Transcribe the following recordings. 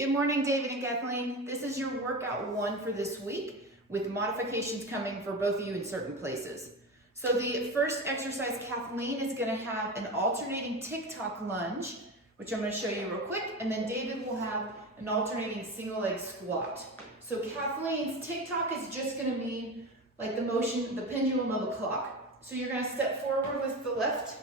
Good morning, David and Kathleen. This is your workout one for this week with modifications coming for both of you in certain places. So the first exercise, Kathleen is going to have an alternating TikTok lunge, which I'm going to show you real quick, and then David will have an alternating single leg squat. So Kathleen's TikTok is just going to be like the motion, the pendulum of a clock. So you're going to step forward with the left,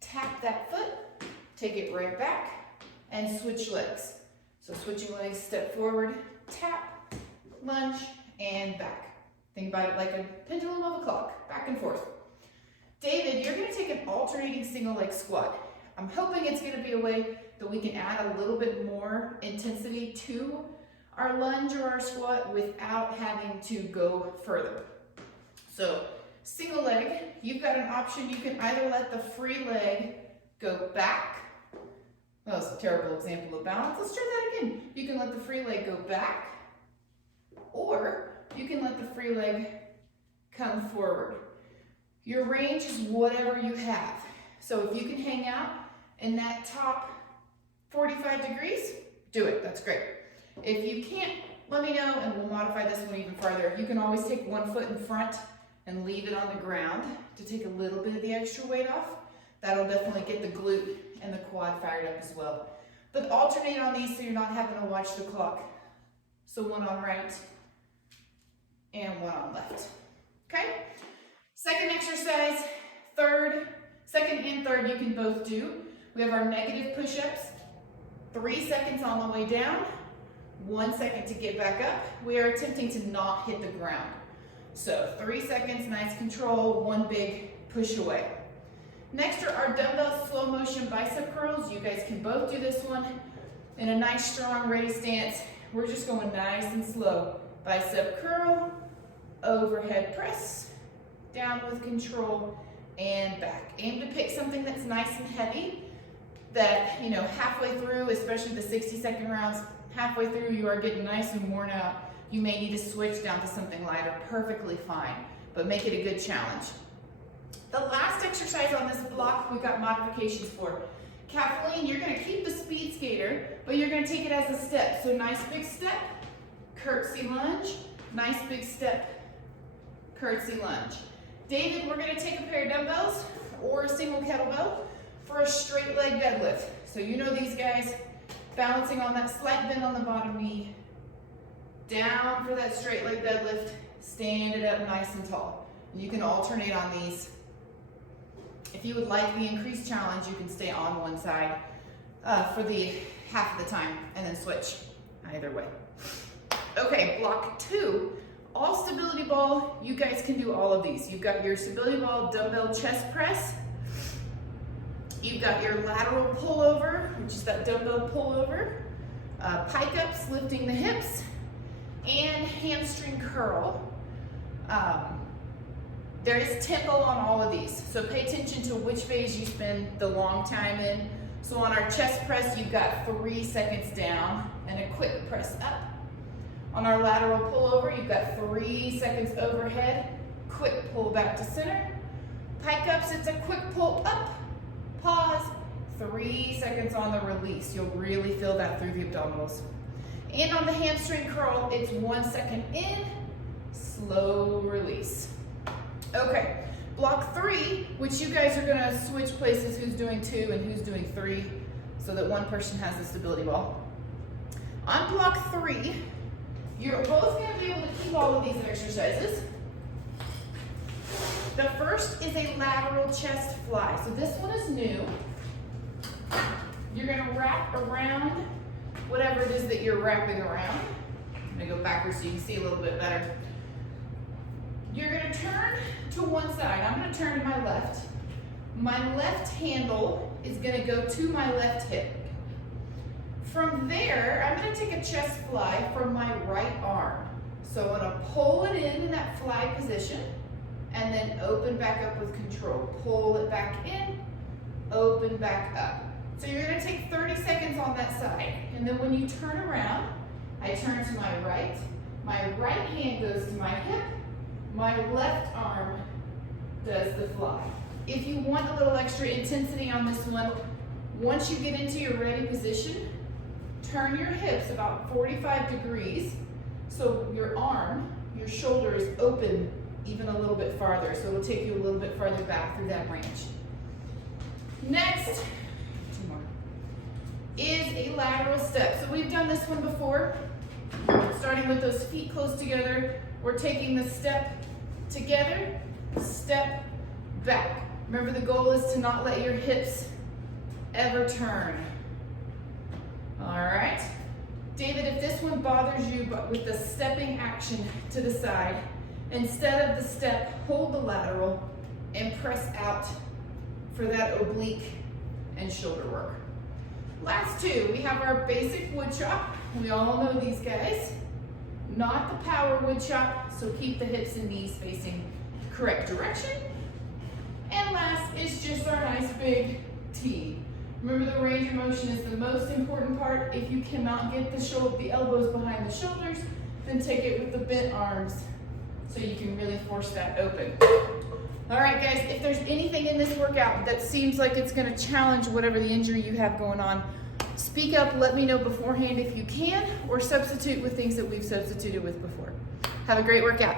tap that foot, take it right back, and switch legs. So switching legs, step forward, tap, lunge, and back. Think about it like a pendulum of a clock, back and forth. David, you're going to take an alternating single leg squat. I'm hoping it's going to be a way that we can add a little bit more intensity to our lunge or our squat without having to go further. So single leg, you've got an option. You can either let the free leg go back. That was a terrible example of balance. Let's try that again. You can let the free leg go back, or you can let the free leg come forward. Your range is whatever you have. So if you can hang out in that top 45 degrees, do it. That's great. If you can't, let me know and we'll modify this one even farther. You can always take one foot in front and leave it on the ground to take a little bit of the extra weight off. That'll definitely get the glute and the quad fired up as well. But alternate on these so you're not having to watch the clock. So one on right and one on left. Okay? Second exercise, second and third you can both do. We have our negative push-ups, 3 seconds on the way down, 1 second to get back up. We are attempting to not hit the ground. So 3 seconds, nice control, one big push away. Next are our dumbbell slow motion bicep curls. You guys can both do this one in a nice strong ready stance. We're just going nice and slow. Bicep curl, overhead press, down with control, and back. Aim to pick something that's nice and heavy that, you know, halfway through, especially the 60-second rounds, halfway through you are getting nice and worn out. You may need to switch down to something lighter, perfectly fine, but make it a good challenge. The last exercise on this block we've got modifications for. Kathleen, you're going to keep the speed skater, but you're going to take it as a step. So nice big step, curtsy lunge, nice big step, curtsy lunge. David, we're going to take a pair of dumbbells or a single kettlebell for a straight leg deadlift. So you know these guys, balancing on that slight bend on the bottom knee, down for that straight leg deadlift, stand it up nice and tall. You can alternate on these. If you would like the increased challenge, you can stay on one side for the half of the time and then switch either way. Okay, block 2, all stability ball. You guys can do all of these. You've got your stability ball dumbbell chest press. You've got your lateral pullover, which is that dumbbell pullover, pike ups, lifting the hips, and hamstring curl. There is tempo on all of these, so pay attention to which phase you spend the long time in. So on our chest press, you've got 3 seconds down and a quick press up. On our lateral pullover, you've got 3 seconds overhead, quick pull back to center. Pike ups, it's a quick pull up, pause, 3 seconds on the release. You'll really feel that through the abdominals. And on the hamstring curl, it's 1 second in, slow release. Okay, block 3, which you guys are going to switch places, who's doing 2 and who's doing 3, so that one person has the stability ball. On block 3, you're both going to be able to keep all of these exercises. The first is a lateral chest fly. So this one is new. You're going to wrap around whatever it is that you're wrapping around. I'm going to go backwards so you can see a little bit better. You're going to turn to one side. I'm going to turn to my left. My left handle is going to go to my left hip. From there, I'm going to take a chest fly from my right arm. So I'm going to pull it in that fly position and then open back up with control. Pull it back in, open back up. So you're going to take 30 seconds on that side. And then when you turn around, I turn to my right hand goes to my hip, my left arm does the fly. If you want a little extra intensity on this one, once you get into your ready position, turn your hips about 45 degrees so your arm, your shoulder is open even a little bit farther, so it'll take you a little bit farther back through that range. Next, two more, is a lateral step. So we've done this one before, starting with those feet close together. We're taking the step together, step back. Remember, the goal is to not let your hips ever turn. All right. David, if this one bothers you, but with the stepping action to the side, instead of the step, hold the lateral and press out for that oblique and shoulder work. Last two, we have our basic wood chop. We all know these guys. Not the power wood chop, so keep the hips and knees facing correct direction. And last is just our nice big T. Remember, the range of motion is the most important part. If you cannot get the elbows behind the shoulders, then take it with the bent arms so you can really force that open. All right, guys, if there's anything in this workout that seems like it's gonna challenge whatever the injury you have going on, speak up, let me know beforehand if you can, or substitute with things that we've substituted with before. Have a great workout.